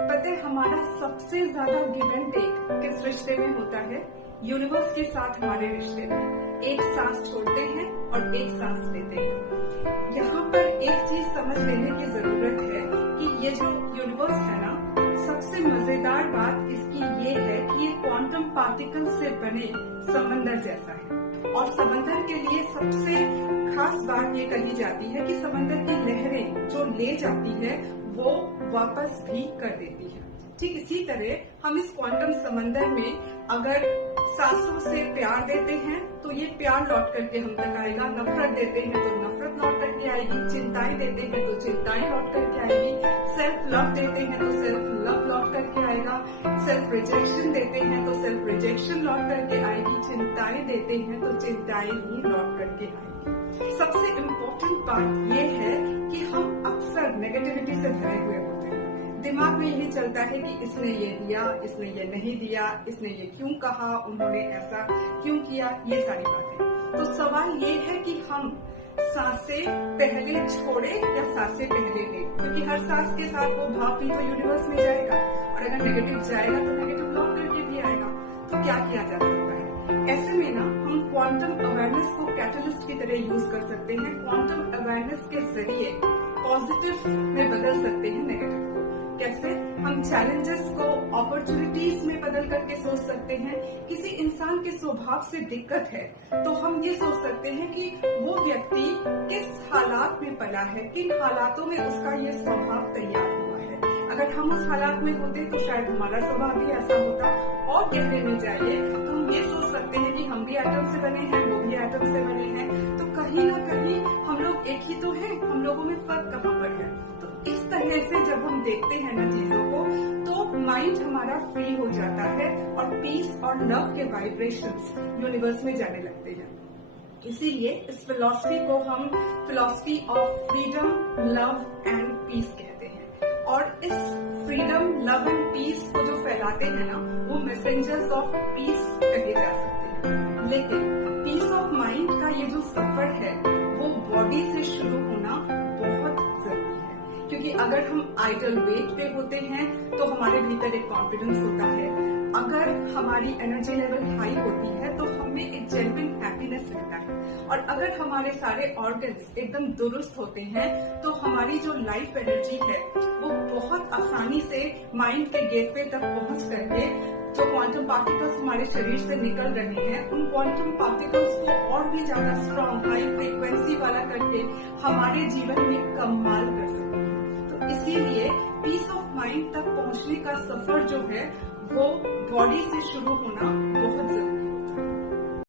पता है हमारा सबसे ज्यादा गिव एंड टेक किस रिश्ते में होता है? यूनिवर्स के साथ हमारे रिश्ते में। एक सांस छोड़ते हैं और एक सांस लेते हैं। यहाँ पर एक चीज समझ लेने की जरूरत है कि ये जो यूनिवर्स है ना, सबसे मजेदार बात इसकी ये है कि ये क्वांटम पार्टिकल से बने समंदर जैसा है। और समंदर के लिए सबसे खास बात ये कही जाती है कि समंदर की लहरें जो ले जाती है वो वापस भी कर देती है। ठीक इसी तरह हम इस क्वांटम समंदर में अगर सांसों से प्यार देते हैं तो ये प्यार लौट करके हम तक आएगा, नफरत देते हैं तो नफरत लौट करके आएगी, चिंताएं देते हैं तो चिंताएं लौट करके आएगी, सेल्फ लव देते हैं तो सेल्फ लव लौट करके आएगा, सेल्फ रिजेक्शन देते हैं तो सेल्फ रिजेक्शन लौट करके आएगी, चिंताएं देते हैं तो चिंताएं ही लौट करके आएगी। सबसे इम्पोर्टेंट बात ये है कि हम अक्सर नेगेटिविटी से भरे हुए होते हैं। दिमाग में यही चलता है कि इसने ये दिया, इसने ये नहीं दिया, इसने ये क्यों कहा, उन्होंने ऐसा क्यों किया, ये सारी बातें। तो सवाल ये है कि हम सांसें पहले छोड़े या सांसें पहले ले, क्योंकि हर सांस के साथ वो भाव भी तो यूनिवर्स में जाएगा और अगर नेगेटिव जाएगा तो नेगेटिव लौट करके भी आएगा। तो क्या किया जा सकता है? ऐसे में ना हम क्वांटम अवेयरनेस को कैटलिस्ट की तरह यूज कर सकते हैं। क्वांटम अवेयरनेस के जरिए पॉजिटिव में बदल सकते हैं नेगेटिव को। कैसे? हम चैलेंजेस को अपॉर्चुनिटीज में बदल करके सोच सकते हैं। किसी इंसान के स्वभाव से दिक्कत है तो हम ये सोच सकते हैं कि वो व्यक्ति किस हालात में पला है, किन हालातों में उसका ये स्वभाव तैयार हुआ है। अगर हम उस हालात में होते तो शायद हमारा स्वभाव भी ऐसा होता। और गहरे में जाइए तो हम ये सोच सकते हैं कि हम भी एटम से बने हैं, वो भी एटम से बने हैं, तो कहीं ना कहीं हम लोग एक ही तो हैं, हम लोगों में फर्क कहाँ पर है। तो इस तरह से जब हम देखते हैं ना चीजों को तो माइंड हमारा फ्री हो जाता है और पीस और लव के वाइब्रेशंस यूनिवर्स में जाने लगते हैं। इसीलिए इस फिलॉसफी को हम philosophy of freedom, love and peace कहते हैं। और इस फ्रीडम, लव एंड पीस को जो फैलाते हैं ना, वो मैसेंजर्स ऑफ पीस कहे जा सकते हैं। लेकिन पीस ऑफ माइंड का ये जो सफर है वो बॉडी से शुरू होना बहुत जरूरी है, क्योंकि अगर हम आइडल वेट पे होते हैं तो हमारे भीतर एक कॉन्फिडेंस होता है। अगर हमारी एनर्जी लेवल हाई होती है तो हमें एक जेन्युइन हैप्पीनेस रहता है। और अगर हमारे सारे ऑर्गन्स एकदम दुरुस्त होते हैं तो हमारी जो लाइफ एनर्जी है वो बहुत आसानी से माइंड के गेटवे तक पहुंच करके जो क्वांटम पार्टिकल्स हमारे शरीर से निकल रहे हैं उन क्वांटम पार्टिकल्स को और भी ज्यादा स्ट्रॉन्ग, हाई फ्रीक्वेंसी वाला करके हमारे जीवन में कमाल कर सकते हैं। तो इसीलिए पीस ऑफ माइंड तक पहुंचने का सफर जो है वो बॉडी से शुरू होना